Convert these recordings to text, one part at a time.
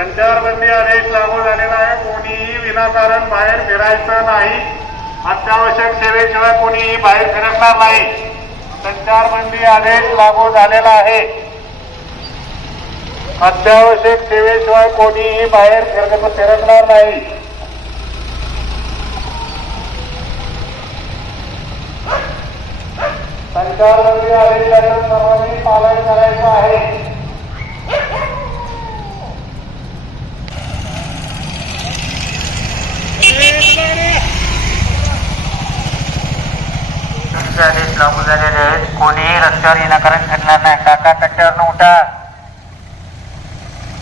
संचारबंदी आदेश लागू झालेला आहे. कोणीही विनाकारण बाहेर फिरायचं नाही. अत्यावश्यक सेवेशिवाय कोणीही बाहेर फिरकणार नाही. संचारबंदी आदेश लागू झालेला आहे. अत्यावश्यक सेवेशिवाय कोणीही बाहेर फिरकणार नाही. संचारबंदी आदेशाचं सर्वांनी पालन करायचं आहे. आदेश लागू झालेले आहेत. कोणीही रस्त्यावर विनाकारण फिरणार नाही. काका कट्ट्यावरनं उठा,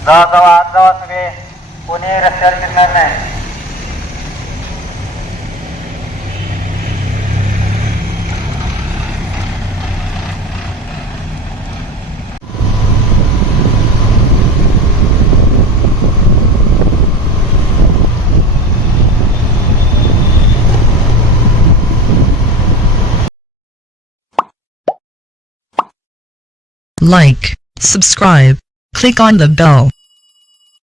जावा आत जावा सगळे. कोणीही रस्त्यावर फिरणार नाही. Like, subscribe, click on the bell.